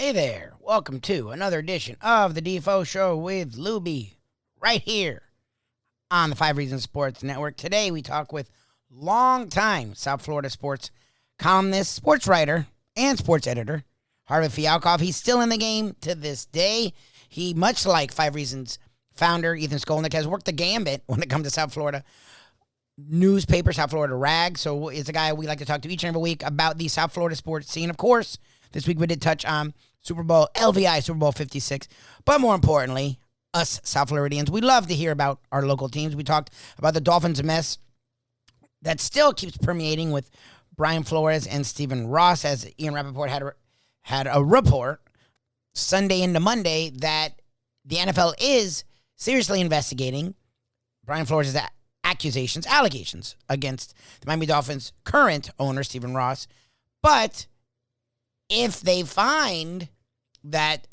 Hey there, welcome to another edition of the Defo Show with Lubie, right here on the 5 Reasons Sports Network. Today we talk with longtime South Florida sports columnist, sports writer, and sports editor, Harvey Fialkov. He's still in the game to this day. He, much like 5 Reasons founder Ethan Skolnick, has worked the gambit when it comes to South Florida newspaper, South Florida Rag. So it's a guy we like to talk to each and every week about the South Florida sports scene. Of course, this week we did touch on Super Bowl, LVI, Super Bowl 56. But more importantly, us South Floridians, we love to hear about our local teams. We talked about the Dolphins mess that still keeps permeating with Brian Flores and Stephen Ross, as Ian Rappaport had a report Sunday into Monday that the NFL is seriously investigating Brian Flores' allegations against the Miami Dolphins' current owner, Stephen Ross. But if they find that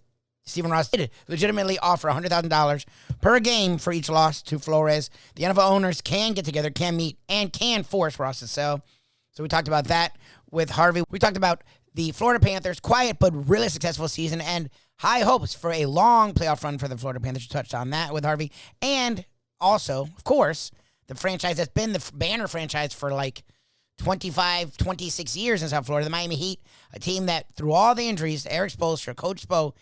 Stephen Ross did legitimately offer $100,000 per game for each loss to Flores, the NFL owners can get together, can meet, and can force Ross to sell. So we talked about that with Harvey. We talked about the Florida Panthers' quiet but really successful season and high hopes for a long playoff run for the Florida Panthers. We touched on that with Harvey. And also, of course, the franchise that's been the banner franchise for like 25, 26 years in South Florida, the Miami Heat, a team that through all the injuries, Erik Spoelstra, Coach Spo,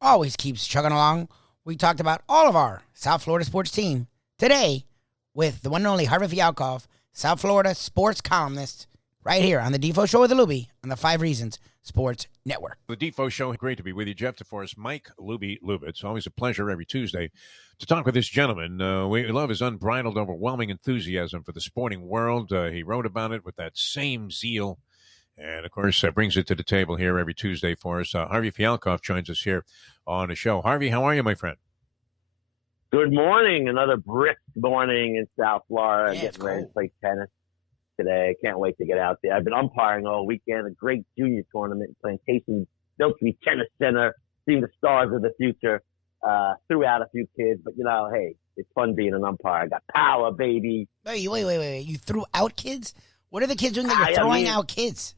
always keeps chugging along. We talked about all of our South Florida sports team today with the one and only Harvey Fialkov, South Florida sports columnist, right here on the Defo Show with the Lubie on the 5 Reasons Sports Network. The Defo Show, great to be with you. Jeff DeForest, Mike Lubie. It's always a pleasure every Tuesday to talk with this gentleman. We love his unbridled, overwhelming enthusiasm for the sporting world. He wrote about it with that same zeal, and, of course, brings it to the table here every Tuesday for us. Harvey Fialkov joins us here on the show. Harvey, how are you, my friend? Good morning. Another brisk morning in South Florida. Getting ready to play tennis today. Can't wait to get out there. I've been umpiring all weekend. A great junior tournament in Plantation, Milky Tennis Center. Seeing the stars of the future. Threw out a few kids, but hey, it's fun being an umpire. I got power, baby. Wait. You threw out kids? What are the kids doing that you're throwing out kids?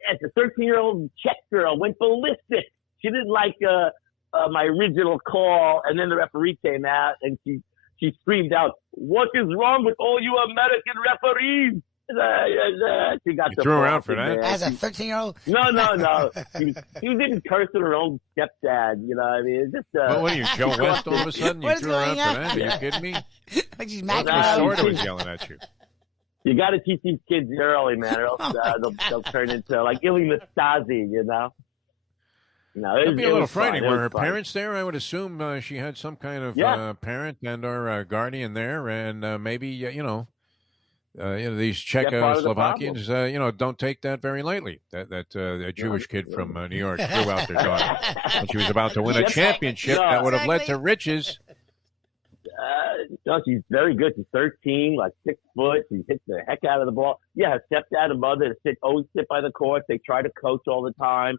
Yeah, it's a 13-year-old Czech girl went ballistic. She didn't like my original call, and then the referee came out, and she screamed out, "What is wrong with all you American referees?" She got you threw her out for that? As a 13-year-old? No. She didn't curse at her own stepdad. You know what I mean? It's just, what are you, Joe West all of a sudden? You threw her out for that? Are you kidding me? Like she's Miss Florida was yelling at you. You got to teach these kids early, man, or else they'll turn into like Illy Nastasi, It'd be a little frightening. Were her parents there? I would assume she had some kind of parent and or guardian there, and maybe these Czechoslovakians, don't take that very lightly. That a Jewish kid from New York threw out their daughter when she was about to win a championship that would have led to riches. No, she's very good. She's 13, like 6 foot. She hits the heck out of the ball. Yeah, her stepdad and mother always sit by the court. They try to coach all the time.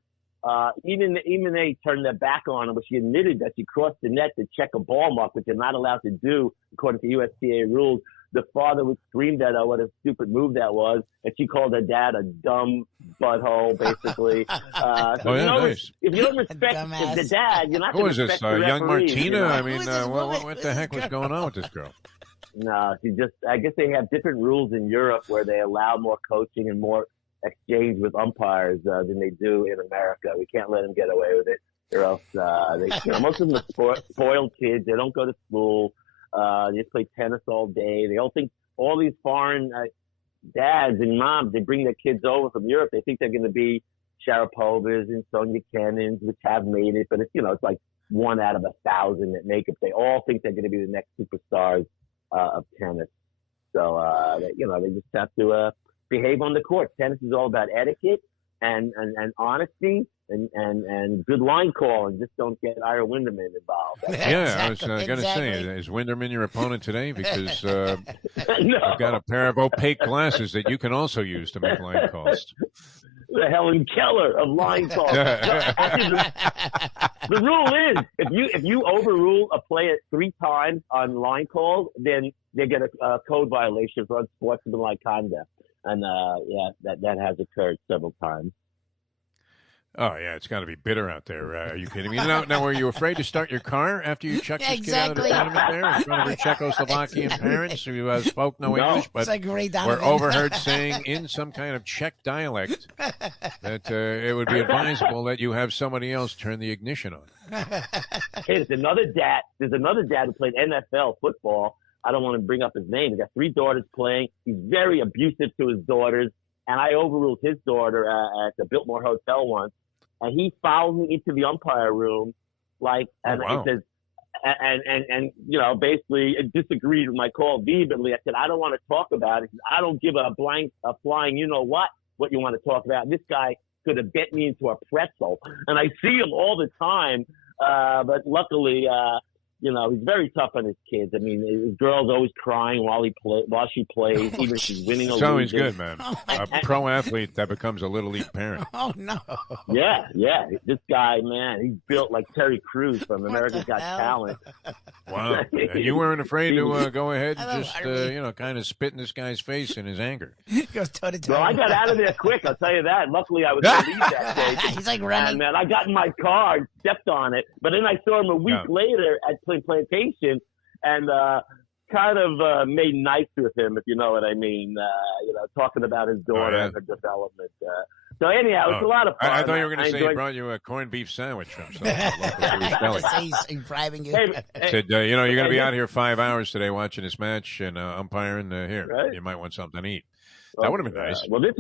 Even they turned their back on her, but she admitted that she crossed the net to check a ball mark, which they're not allowed to do according to USTA rules. The father would scream at her what a stupid move that was, and she called her dad a dumb butthole, basically. Nice. If you don't respect the dad, you're not going to respect the referee. Young Martina? I mean, what the heck was going on with this girl? No, I guess they have different rules in Europe where they allow more coaching and more exchange with umpires than they do in America. We can't let them get away with it, or else most of them are spoiled kids. They don't go to school. They just play tennis all day. They all think all these foreign dads and moms, they bring their kids over from Europe. They think they're going to be Sharapovas and Sonia Cannons, which have made it, but it's like 1 out of 1,000 that make it. They all think they're going to be the next superstars of tennis. So they just have to behave on the court. Tennis is all about etiquette and honesty and good line calling. Just don't get Ira Winderman involved. Yeah, I was going to say, is Winderman your opponent today? Because I've got a pair of opaque glasses that you can also use to make line calls. The Helen Keller of line calls. The rule is if you overrule a player 3 times on line calls, then they get a code violation for unsportsmanlike conduct. And that has occurred several times. Oh, yeah, it's got to be bitter out there. Are you kidding me? Now, were you afraid to start your car after you chucked this kid out of the tournament there in front of her Czechoslovakian parents who spoke no English, but were overheard saying in some kind of Czech dialect that it would be advisable that you have somebody else turn the ignition on? Hey, there's another dad who played NFL football. I don't want to bring up his name. He's got 3 daughters playing. He's very abusive to his daughters. And I overruled his daughter at the Biltmore Hotel once. And he followed me into the umpire room, he says, and basically disagreed with my call vehemently. I said, I don't want to talk about it. I don't give a flying, what you want to talk about. This guy could have bet me into a pretzel. And I see him all the time. But luckily, he's very tough on his kids. I mean, his girl's always crying while she plays, even if she's winning or losing. It's always good, man. A pro athlete that becomes a little league parent. Oh, no. Yeah. This guy, man, he's built like Terry Crews from America's Got Talent. Wow. And you weren't afraid to go ahead and just, kind of spit in this guy's face in his anger. He goes toe-to-toe. Well, I got out of there quick, I'll tell you that. Luckily, I was going to leave that day. He's like running. And, man, I got in my car and stepped on it. But then I saw him a week later at Plantation and kind of made nice with him, if you know what I mean. Talking about his daughter and her development. So anyhow, it's a lot of fun. I thought you were going to say he brought you a corned beef sandwich from some local He's bribing you. Said, you're going to be out here 5 hours today watching this match and umpiring. Here, right. You might want something to eat. That would have been nice. This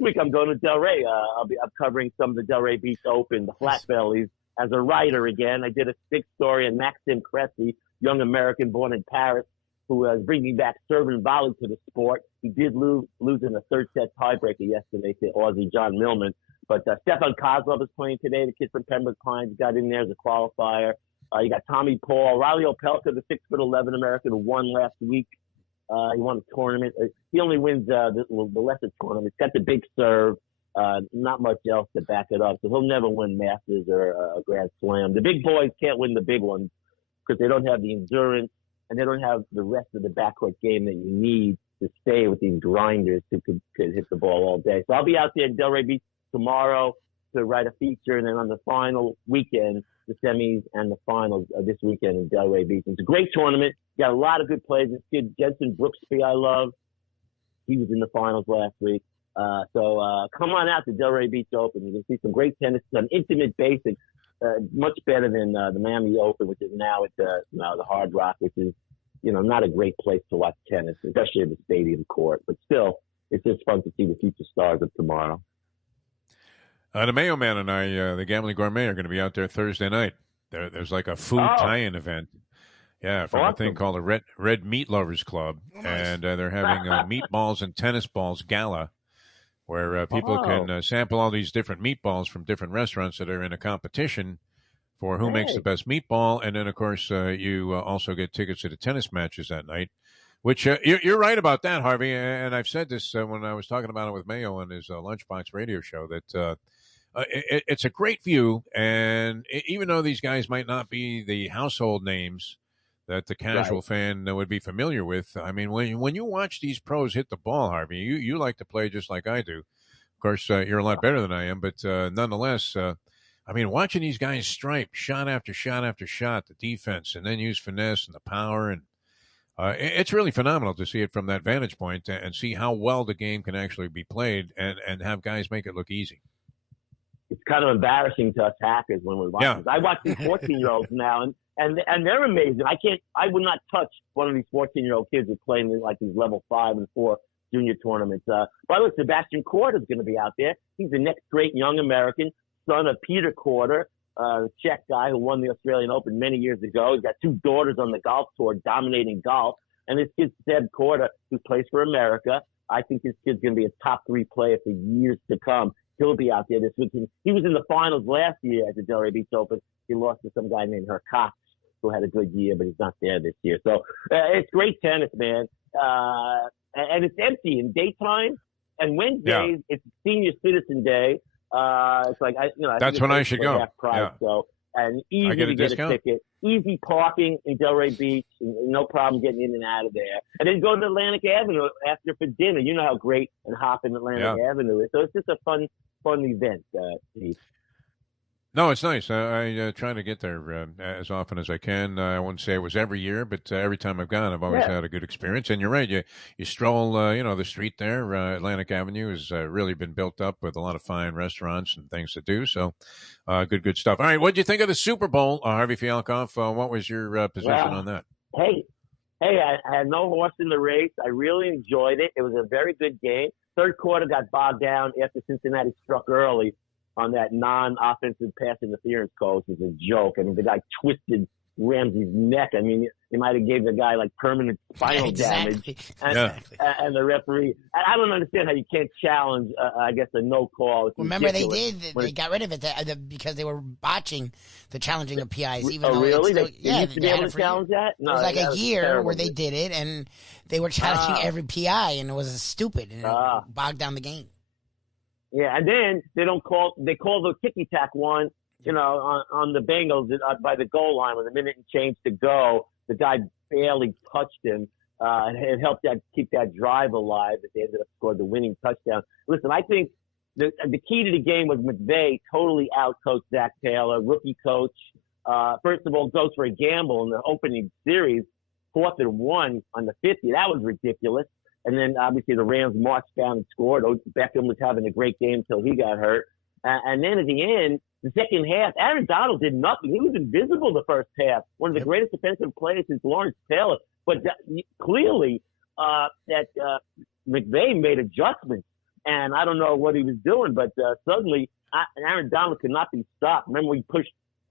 week I'm going to Delray. I'm covering some of the Delray Beach Open, the Flat Bellies. As a writer again, I did a big story on Maxim Cressy, young American born in Paris, who is bringing back serve and volley to the sport. He did lose in the third set tiebreaker yesterday to Aussie John Millman. But Stefan Kozlov is playing today. The kid from Pembroke Pines got in there as a qualifier. You got Tommy Paul, Riley Opelka, the 6'11" American who won last week. He won a tournament. He only wins the lesser tournament. He's got the big serve. Not much else to back it up. So he'll never win Masters or a Grand Slam. The big boys can't win the big ones because they don't have the endurance and they don't have the rest of the backcourt game that you need to stay with these grinders who could hit the ball all day. So I'll be out there in Delray Beach tomorrow to write a feature, and then on the final weekend, the semis and the finals this weekend in Delray Beach. It's a great tournament. Got a lot of good players. This kid, Jensen Brooksby, I love. He was in the finals last week. So come on out to Delray Beach Open. You can see some great tennis, some intimate basics, much better than the Miami Open, which is now at the Hard Rock, which is, not a great place to watch tennis, especially at the stadium court. But still, it's just fun to see the future stars of tomorrow. The Mayo Man and I, the Gambling Gourmet, are going to be out there Thursday night. There's like a food tie-in event. Yeah, from a thing called the Red Meat Lovers Club. Oh, nice. And they're having meatballs and tennis balls gala, where people can sample all these different meatballs from different restaurants that are in a competition for who makes the best meatball. And then, of course, you also get tickets to the tennis matches that night, which you're right about that, Harvey. And I've said this when I was talking about it with Mayo on his Lunchbox radio show, that it's a great view. And even though these guys might not be the household names that the casual fan would be familiar with, I mean, when you watch these pros hit the ball, Harvey, you like to play just like I do. Of course, you're a lot better than I am, but nonetheless, I mean, watching these guys stripe shot after shot after shot, the defense, and then use finesse and the power, and it's really phenomenal to see it from that vantage point and see how well the game can actually be played and have guys make it look easy. It's kind of embarrassing to us hackers when we watch this. I watch these 14-year-olds now, and they're amazing. I would not touch one of these 14-year-old kids who play in like these level 5 and 4 junior tournaments. By the way, Sebastian Korda is going to be out there. He's the next great young American, son of Peter Korda, the Czech guy who won the Australian Open many years ago. He's got 2 daughters on the golf tour dominating golf. And this kid, Seb Korda, who plays for America, I think this kid's going to be a top 3 player for years to come. He'll be out there this week. He was in the finals last year at the Delray Beach Open. He lost to some guy named Herr Cox, who had a good year, but he's not there this year. So it's great tennis, man. And it's empty in daytime. And Wednesdays, it's Senior Citizen Day. It's like, that's when I should go. So, and easy to get a ticket, easy parking in Delray Beach, and no problem getting in and out of there. And then go to Atlantic Avenue after for dinner. You know how great and hopping Atlantic Avenue is. So it's just a fun event, Steve. No, it's nice. I try to get there as often as I can. I wouldn't say it was every year, but every time I've gone, I've always had a good experience. And you're right. You stroll, the street there. Atlantic Avenue has really been built up with a lot of fine restaurants and things to do. So good stuff. All right. What did you think of the Super Bowl, Harvey Fialkov? What was your position on that? Hey, I had no horse in the race. I really enjoyed it. It was a very good game. Third quarter got bogged down after Cincinnati struck early on that non-offensive pass interference call, which was a joke. I mean, the guy twisted Ramsey's neck. I mean, he might have gave the guy like permanent spinal damage. And the referee, I don't understand how you can't challenge, I guess, a no call. Remember, they got rid of it because they were botching the challenging of PIs. Even though really? Still, they used to be able to challenge that? No, it was like a year where they did it, and they were challenging every PI, and it was stupid, and it bogged down the game. Yeah, and then they call the ticky-tack one, on the Bengals by the goal line with a minute and change to go. The guy barely touched him. It helped keep that drive alive that they ended up scoring the winning touchdown. Listen, I think the key to the game was McVay totally out-coached Zach Taylor, rookie coach. First of all, goes for a gamble in the opening series, 4th and 1 on the 50. That was ridiculous. And then, obviously, the Rams marched down and scored. Beckham was having a great game until he got hurt. And then at the end, the second half, Aaron Donald did nothing. He was invisible the first half. One of the greatest defensive players since Lawrence Taylor. But clearly, McVay made adjustments. And I don't know what he was doing, but suddenly Aaron Donald could not be stopped. Remember, he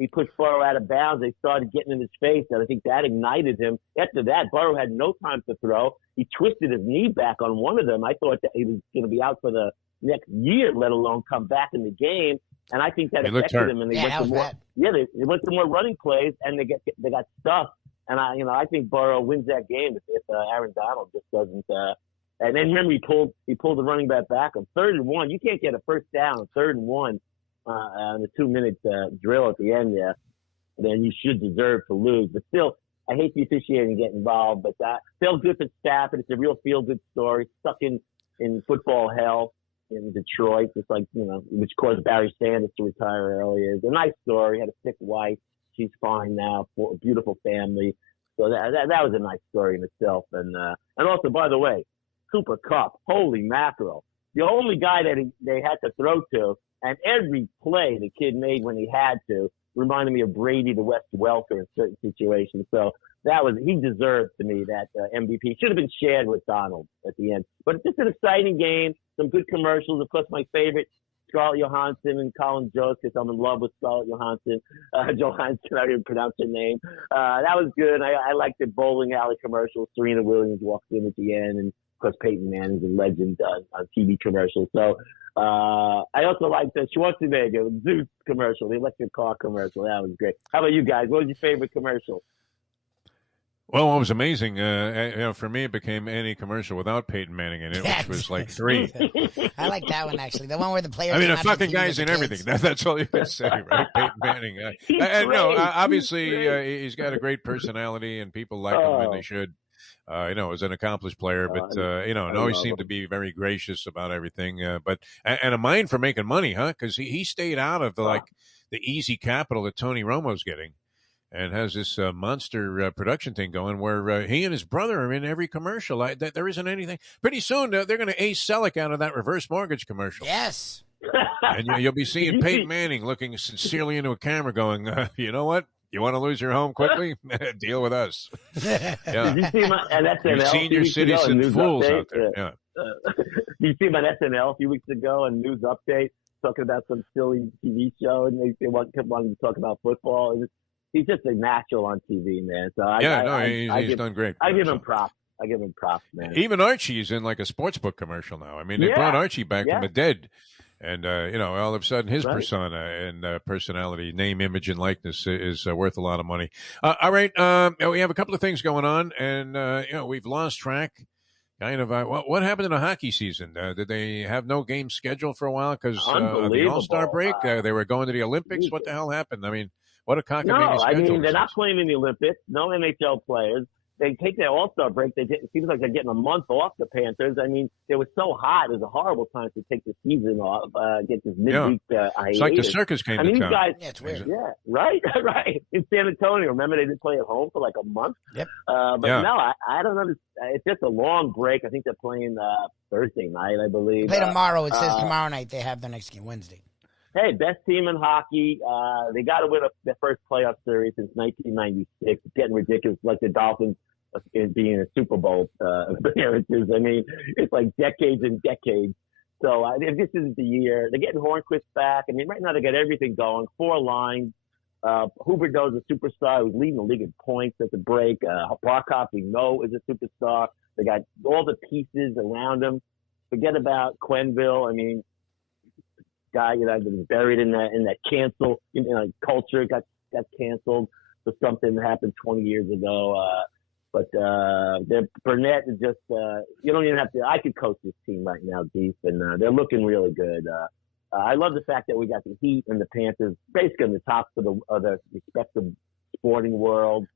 pushed Burrow out of bounds. They started getting in his face, and I think that ignited him. After that, Burrow had no time to throw. He twisted his knee back on one of them. I thought that he was going to be out for the next year, let alone come back in the game. And I think that affected him. And they went to more running plays, and they got stuffed. And I think Burrow wins that game if Aaron Donald just doesn't. And then remember, he pulled the running back on 3rd and 1. You can't get a first down on 3rd and 1. On the 2-minute drill at the end there, then you should deserve to lose. But still, I hate the officiating get involved, but felt good for Stafford. It's a real feel-good story. Stuck in football hell in Detroit, just like, which caused Barry Sanders to retire early. It's a nice story. Had a sick wife. She's fine now. A beautiful family. So that was a nice story in itself. And also, by the way, Cooper Kupp, holy mackerel. The only guy that they had to throw to, and every play the kid made when he had to reminded me of Brady the West Welker in certain situations. So he deserved to me that MVP. Should have been shared with Donald at the end. But it's just an exciting game, some good commercials. Of course, my favorite, Scarlett Johansson and Colin Jost, because I'm in love with Scarlett Johansson. Johansson, I didn't pronounce her name. That was good. I liked the bowling alley commercial. Serena Williams walked in at the end, and of course, Peyton Manning's a legend on TV commercials. So I also liked the Schwarzenegger Zeus commercial, the electric car commercial. That was great. How about you guys? What was your favorite commercial? Well, what was amazing, for me, it became any commercial without Peyton Manning in it, which was like 3. I like that one, actually. The one where the players. I mean, the fucking guy's in everything. That's all you can say, right? Peyton Manning. Obviously, he's got a great personality, and people like him, and they should. As an accomplished player, but always seemed to be very gracious about everything. And a mind for making money, huh? Because he stayed out of the easy capital that Tony Romo's getting, and has this monster production thing going where he and his brother are in every commercial. There isn't anything. Pretty soon they're going to ace Selleck out of that reverse mortgage commercial. Yes. And you'll be seeing Peyton Manning looking sincerely into a camera, going, "You know what? You want to lose your home quickly? Deal with us." Yeah. Did you see him on SNL? Senior citizens fools out there. Yeah. You see him on SNL a few weeks ago on News Update talking about some silly TV show, and they kept wanting to talk about football. He's just a natural on TV, man. So he's done great. I give him props. Man. Even Archie's in like a sportsbook commercial now. I mean, they brought Archie back from the dead. And, all of a sudden his persona and personality, name, image, and likeness is worth a lot of money. All right. We have a couple of things going on, and, we've lost track. Kind of, what happened in the hockey season? Did they have no game scheduled for a while because of the All-Star break? They were going to the Olympics. What the hell happened? I mean, What a cockamamie schedule. I mean, they're not playing in the Olympics. No NHL players. They take their All-Star break. It seems like they're getting a month off, the Panthers. I mean, it was so hot. It was a horrible time to take the season off, get this midweek hiatus. It's like the circus came to town. These guys, it's weird. Yeah, right, right. In San Antonio, remember they didn't play at home for like a month? Yep. No, I don't understand. It's just a long break. I think they're playing Thursday night, I believe. They play tomorrow. It says tomorrow night they have the next game, Wednesday. Hey, best team in hockey. They got to win their first playoff series since 1996. It's getting ridiculous, like the Dolphins being in Super Bowl appearances. I mean, it's like decades and decades. So if this isn't the year, they're getting Hornquist back. I mean, right now they got everything going. 4 lines. Huberdeau's a superstar who's leading the league in points at the break. Barkov, we know, is a superstar. They got all the pieces around him. Forget about Quenneville. I mean, guy, that was buried in that cancel culture, got canceled for something that happened 20 years ago. But Burnett is just you don't even have to. I could coach this team right now, deep, and they're looking really good. I love the fact that we got the Heat and the Panthers basically on the tops of the respective sporting world,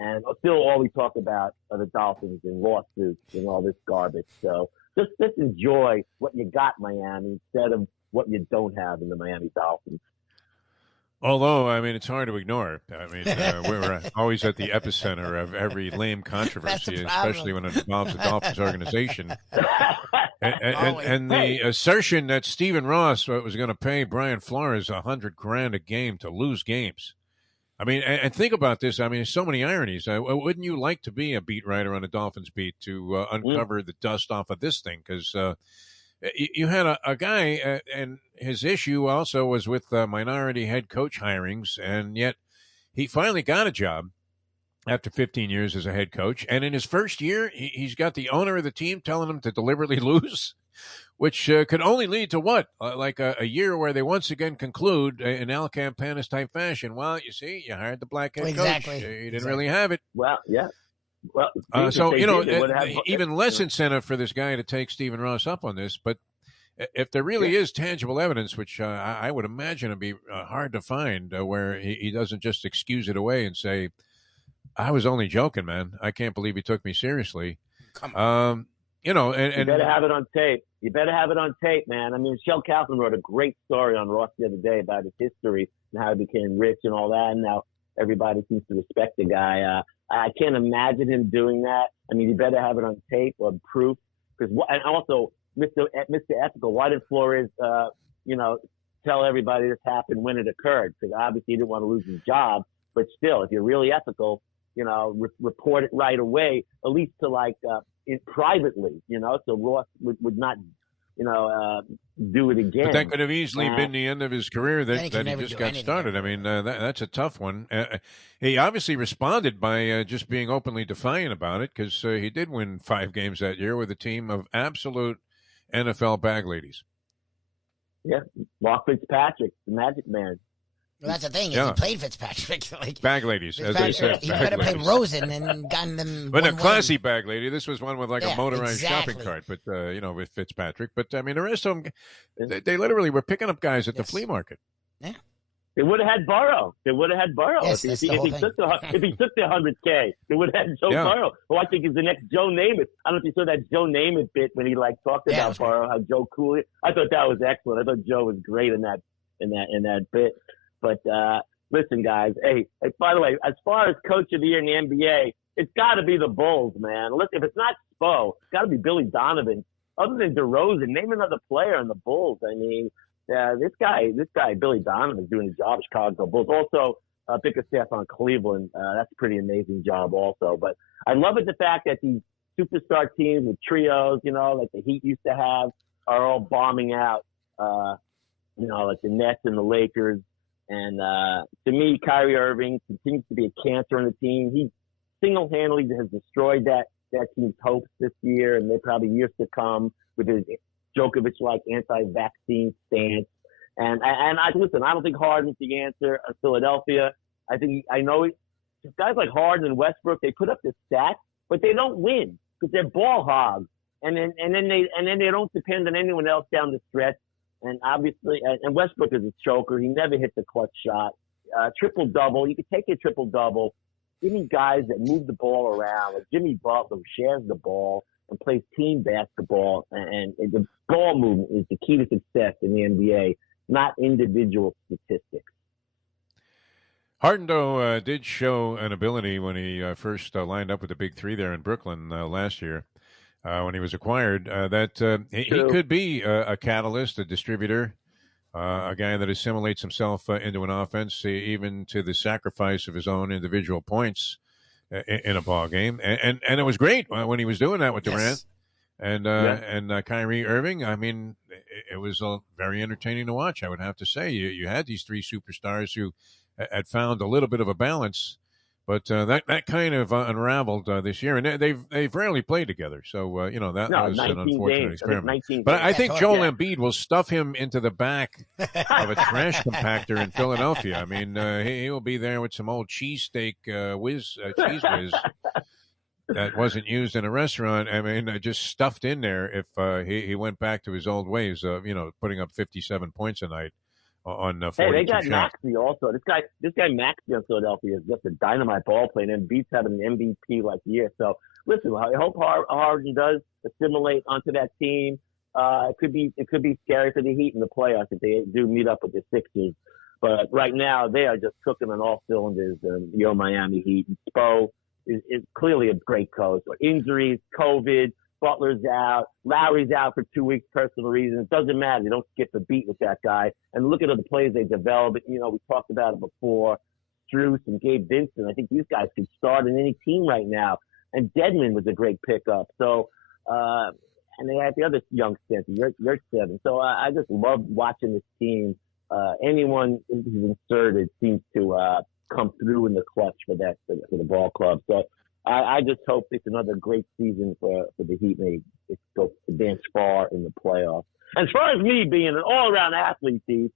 and still all we talk about are the Dolphins and lawsuits and all this garbage. So just enjoy what you got, Miami, instead of what you don't have in the Miami Dolphins. Although, I mean, it's hard to ignore. I mean, we're always at the epicenter of every lame controversy, especially when it involves the Dolphins organization. And the assertion that Stephen Ross was going to pay Brian Flores $100,000 a game to lose games. I mean, and think about this. I mean, there's so many ironies. Wouldn't you like to be a beat writer on a Dolphins beat to uncover the dust off of this thing? Because you had a guy, and his issue also was with minority head coach hirings, and yet he finally got a job after 15 years as a head coach. And in his first year, he's got the owner of the team telling him to deliberately lose, which could only lead to what? Like a year where they once again conclude in Al Campanis type fashion. Well, you see, you hired the black head coach. You didn't really have it. Well, yeah. Well, so, even less incentive for this guy to take Stephen Ross up on this. But if there really is tangible evidence, which I would imagine would be hard to find, where he doesn't just excuse it away and say, I was only joking, man. I can't believe he took me seriously. Come on. You better have it on tape. You better have it on tape, man. I mean, Michelle Kaufman wrote a great story on Ross the other day about his history and how he became rich and all that. And now everybody seems to respect the guy. I can't imagine him doing that. I mean, you better have it on tape or proof. And also, Mr. Ethical, why did Flores, tell everybody this happened when it occurred? Because obviously he didn't want to lose his job. But still, if you're really ethical, report it right away, at least to privately, so Ross would not, do it again. But that could have easily been the end of his career that he just got started. I mean, that's a tough one. He obviously responded by just being openly defiant about it, because he did win 5 games that year with a team of absolute NFL bag ladies. Yeah, Mark Fitzpatrick, the Magic Man. Well, that's the thing. He played Fitzpatrick. Bag ladies, as they said. He better play Rosen and gotten them. But a classy bag lady. This was one with a motorized shopping cart, but with Fitzpatrick. But I mean, the rest of them, they literally were picking up guys at the flea market. Yeah. They would have had Burrow. Yes, if he took the $100K, they would have had Joe Burrow, who I think is the next Joe Namath. I don't know if you saw that Joe Namath bit when he talked about Burrow, how Joe cool. I thought that was excellent. I thought Joe was great in that bit. But listen, guys. Hey, by the way, as far as Coach of the Year in the NBA, it's got to be the Bulls, man. Look, if it's not Spo, it's got to be Billy Donovan. Other than DeRozan, name another player on the Bulls. I mean, this guy, Billy Donovan, is doing a job. Chicago Bulls. Also, Bickerstaff on Cleveland. That's a pretty amazing job, also. But I love it the fact that these superstar teams with trios, like the Heat used to have, are all bombing out. Like the Nets and the Lakers. And to me, Kyrie Irving continues to be a cancer on the team. He single-handedly has destroyed that team's hopes this year, and they're probably years to come with his Djokovic-like anti-vaccine stance. And listen, I don't think Harden's the answer of Philadelphia. I know guys like Harden and Westbrook, they put up the stats, but they don't win because they're ball hogs. And then they don't depend on anyone else down the stretch. And obviously, and Westbrook is a choker. He never hit the clutch shot. triple-double. You could take a triple-double. Give me guys that move the ball around, like Jimmy Butler, who shares the ball and plays team basketball. And the ball movement is the key to success in the NBA, not individual statistics. Harden did show an ability when he first lined up with the Big Three there in Brooklyn last year when he was acquired, that he could be a catalyst, a distributor, a guy that assimilates himself into an offense, even to the sacrifice of his own individual points in a ball game. And it was great when he was doing that with Durant and Kyrie Irving. I mean, it was very entertaining to watch, I would have to say. You had these three superstars who had found a little bit of a balance, but that kind of unraveled this year, and they've rarely played together. So that was an unfortunate experiment. But I think Joel Embiid will stuff him into the back of a trash compactor in Philadelphia. I mean, he will be there with some old cheesesteak cheese whiz that wasn't used in a restaurant. I mean, just stuffed in there if he went back to his old ways of putting up 57 points a night. On 42 hey, they got shots. Maxey also. This guy Maxey on Philadelphia is just a dynamite ball player, and Embiid's having an MVP year. So listen, I hope Harden does assimilate onto that team. It could be scary for the Heat in the playoffs if they do meet up with the Sixers. But right now they are just cooking on all cylinders. Your Miami Heat. Spo is clearly a great coach. Injuries, COVID. Butler's out. Lowry's out for 2 weeks, personal reasons. It doesn't matter. You don't skip a beat with that guy. And look at the plays they developed. We talked about it before. Struess and Gabe Vincent. I think these guys could start in any team right now. And Dedmon was a great pickup. So, and they had the other young center, Yurt 7. So I just love watching this team. Anyone who's inserted seems to come through in the clutch for the ball club. So, I just hope it's another great season for the Heat. It's go advance far in the playoffs. As far as me being an all-around athlete, Steve,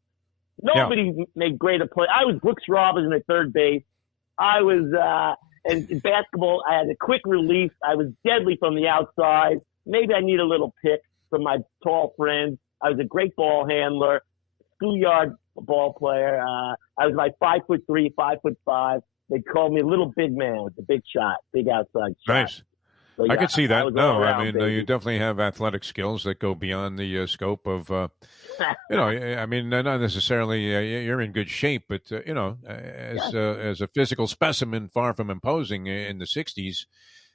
nobody made greater play. I was Brooks Robinson at third base. I was in basketball. I had a quick release. I was deadly from the outside. Maybe I need a little pick from my tall friends. I was a great ball handler, schoolyard ball player. I was like 5'3", 5'5". They called me a little big man with the big shot, big outside shot. Nice. So, I could see that. No, I mean, you definitely have athletic skills that go beyond the scope of, I mean, not necessarily you're in good shape, but, as a physical specimen, far from imposing in the 60s.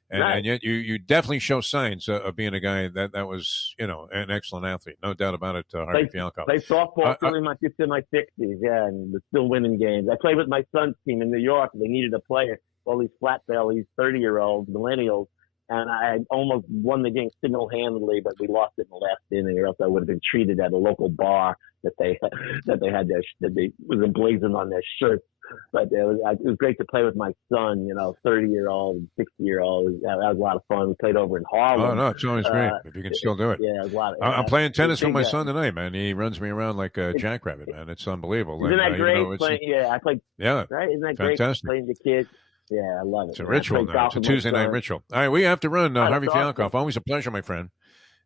And yet you definitely show signs of being a guy that was, an excellent athlete. No doubt about it, Harvey Fialkov. Played softball till in my 60s, and was still winning games. I played with my son's team in New York. They needed a player. All these flat-bellies, 30-year-olds, millennials. And I almost won the game single-handedly, but we lost it in the last inning, or else I would have been treated at a local bar that they was emblazoned on their shirts. But it was great to play with my son, 30-year-old, 60-year-old. That was a lot of fun. We played over in Harlem. Oh, no, it's always great if you can still do it. Yeah, it was a lot. I'm playing tennis with my son tonight, man. He runs me around like a jackrabbit, man. It's unbelievable. Isn't that great? I played. Yeah, right? Isn't that fantastic. Great playing the kids? Yeah, I love it. It's a ritual now. It's a Tuesday night ritual. All right, we have to run. Harvey Fialkov, always a pleasure, my friend.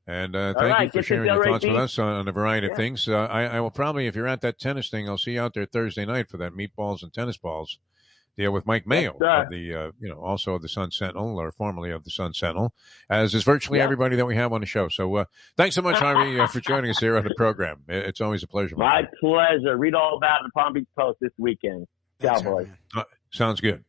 And thank you for sharing your thoughts with us on a variety of things. I will probably, if you're at that tennis thing, I'll see you out there Thursday night for that meatballs and tennis balls deal with Mike Mayo of the, also of the Sun Sentinel, or formerly of the Sun Sentinel, as is virtually everybody that we have on the show. So thanks so much, Harvey, for joining us here on the program. It's always a pleasure. My pleasure. Read all about it in the Palm Beach Post this weekend. Cowboys. Sounds good.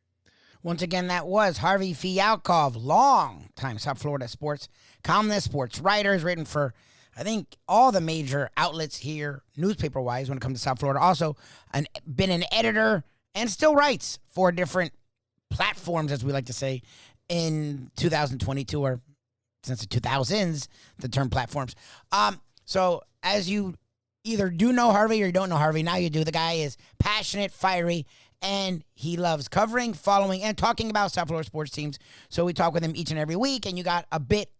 Once again, that was Harvey Fialkov, long-time South Florida sports columnist, sports writer, has written for, I think, all the major outlets here, newspaper-wise, when it comes to South Florida. Also, been an editor and still writes for different platforms, as we like to say, in 2022, or since the 2000s, the term platforms. So as you either do know Harvey or you don't know Harvey, now you do. The guy is passionate, fiery, and he loves covering, following, and talking about South Florida sports teams. So we talk with him each and every week, and you got a bit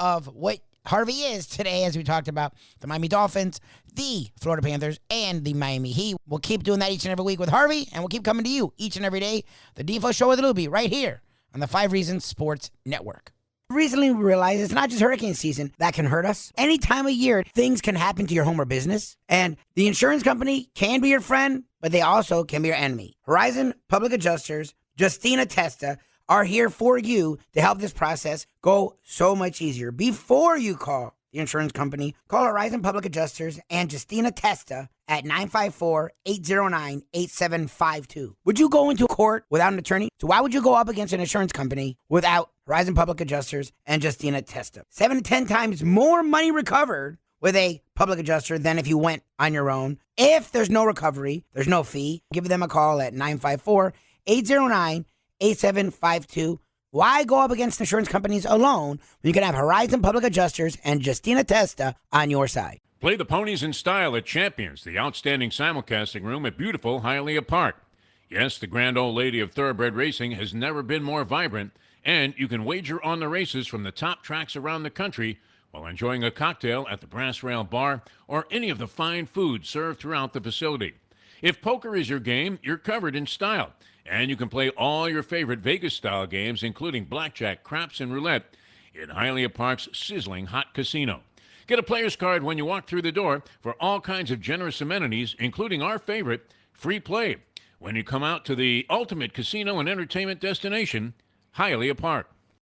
of what Harvey is today, as we talked about the Miami Dolphins, the Florida Panthers, and the Miami Heat. We'll keep doing that each and every week with Harvey, and we'll keep coming to you each and every day. The Defo Show with Lubie, right here on the 5 Reasons Sports Network. Recently, we realized it's not just hurricane season that can hurt us. Any time of year, things can happen to your home or business. And the insurance company can be your friend, but they also can be your enemy. Horizon Public Adjusters, Justina Testa, are here for you to help this process go so much easier. Before you call the insurance company, call Horizon Public Adjusters and Justina Testa at 954-809-8752. Would you go into court without an attorney? So why would you go up against an insurance company without Horizon Public Adjusters and Justina Testa? 7 to 10 times more money recovered with a public adjuster than if you went on your own. If there's no recovery, there's no fee. Give them a call at 954-809-8752. Why go up against insurance companies alone when you can have Horizon Public Adjusters and Justina Testa on your side? Play the ponies in style at Champions, the outstanding simulcasting room at beautiful Hialeah Park. Yes, the grand old lady of thoroughbred racing has never been more vibrant, and you can wager on the races from the top tracks around the country while enjoying a cocktail at the Brass Rail Bar or any of the fine food served throughout the facility. If poker is your game, you're covered in style. And you can play all your favorite Vegas-style games, including blackjack, craps, and roulette, in Hialeah Park's sizzling hot casino. Get a player's card when you walk through the door for all kinds of generous amenities, including our favorite, free play, when you come out to the ultimate casino and entertainment destination, Hialeah Park.